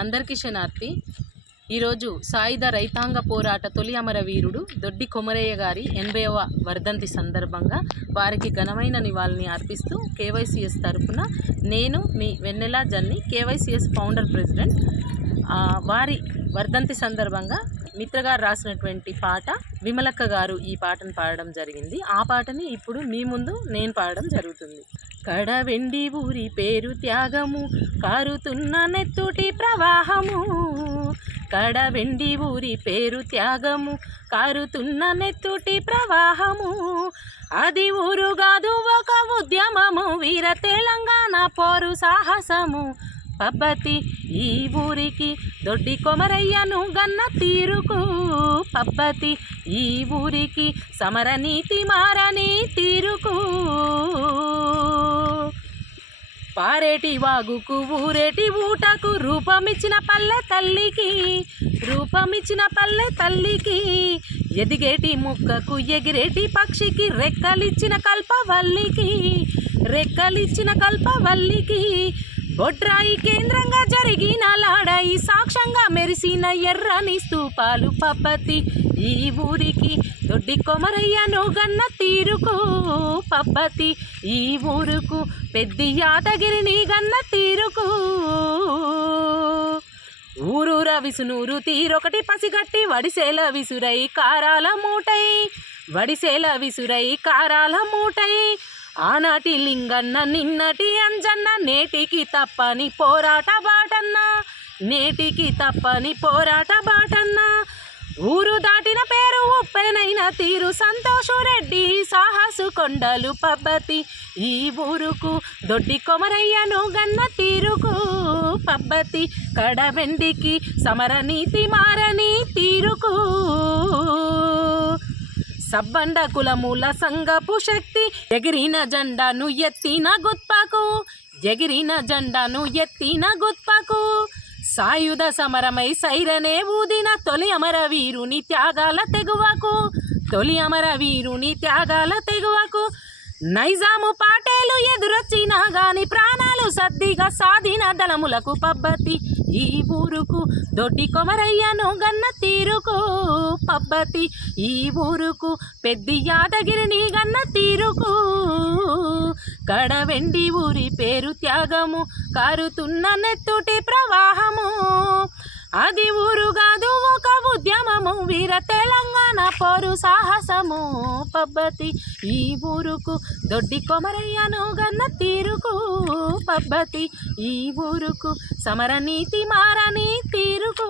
అందరికీ శనార్థి. ఈరోజు సాయుధ రైతాంగ పోరాట తొలి అమరవీరుడు దొడ్డి కొమరయ్య గారి 80వ వర్ధంతి సందర్భంగా వారికి ఘనమైన నివాళిని అర్పిస్తూ కేవైసీఎస్ తరఫున నేను మీ వెన్నెల జన్ని, కేవైసీఎస్ ఫౌండర్ ప్రెసిడెంట్, వారి వర్ధంతి సందర్భంగా మిత్రగారు రాసినటువంటి పాట విమలక్క గారు ఈ పాటను పాడడం జరిగింది. ఆ పాటని ఇప్పుడు మీ ముందు నేను పాడడం జరుగుతుంది. కడవెండి ఊరి పేరు త్యాగము, కారుతున్న నెత్తుటి ప్రవాహము. కడవెండి ఊరి పేరు త్యాగము, కారుతున్న నెత్తుటి ప్రవాహము. అది ఊరు కాదు ఒక ఉద్యమము, వీర తెలంగాణ పోరు సాహసము. పబ్బతి ఈ ఊరికి దొడ్డి కొమరయ్యను గన్న తీరుకు. పబ్బతి ఈ ఊరికి సమరనీతి మారని తీరుకు. పారేటి వాగుకు ఊరేటి ఊటకు రూపమిచ్చిన పల్లె తల్లికి. రూపమిచ్చిన పల్లె తల్లికి. ఎదిగేటి ముక్కకు ఎగిరేటి పక్షికి రెక్కలిచ్చిన కల్పవల్లికి. రెక్కలిచ్చిన కల్పవల్లికి. బొడ్రాయి కేంద్రంగా జరిగిన లాడాయి సాక్ష్యంగా మెరిసిన ఎర్రని స్తూపాలు. పబ్బతి ఈ ఊరికి దొడ్డి కొమరయ్యను గన్న తీరుకు. పబ్బతి ఈ ఊరుకు పెద్ద యాదగిరిని గన్న తీరుకు. ఊరూర విసునూరు తీరొకటి పసిగట్టి వడిసేల విసురై కారాల మూటై. వడిసేల విసురై కారాల మూటై. ఆనాటి లింగన్న నిన్నటి అంజన్న నేటికి తప్పని పోరాట బాటన్న. నేటికి తప్పని పోరాట బాటన్న. ఊరు దాటిన పేరు ఉప్పెనైన తీరు సంతోషురెడ్డి సాహసు కొండలు. పబ్బతి ఈ ఊరుకు దొడ్డి కొమరయ్యను గన్న తీరుకు. పబ్బతి కడవెండికి సమరనీతి మారని తీరుకు. సబ్బండ కులముల సంగపు శక్తి ఎగిరిన జెండాను ఎత్తిన గుత్పకు. ఎగిరిన జెండాను ఎత్తిన గుత్పకు. సాయుధ సమరమై సైరనే ఊదిన తొలి అమరవీరుని త్యాగాల తెగువకు. తొలి అమరవీరుని త్యాగాల తెగువకు. నైజాము పాటేలు ఎదురొచ్చినా గాని ప్రాణాలు సద్దిగా సాధిన దళములకు. పబ్బతి ఈ ఊరుకు దొడ్డి కొమరయ్యను గన్న తీరుకు. పబ్బతి ఈ ఊరుకు పెద్ద యాదగిరిని గన్న తీరుకు. కడవెండి ఊరి పేరు త్యాగము, కారుతున్న నెత్తుటి ప్రవాహము. అది ఊరు కాదు ఒక ఉద్యమము, వీర తెలంగాణ పోరు సాహసము. పబ్బతి ఈ ఊరుకు దొడ్డి కొమరయ్యను గన్న తీరుకు. పబ్బతి ఈ ఊరుకు సమరనీతి మారని తీరుకు.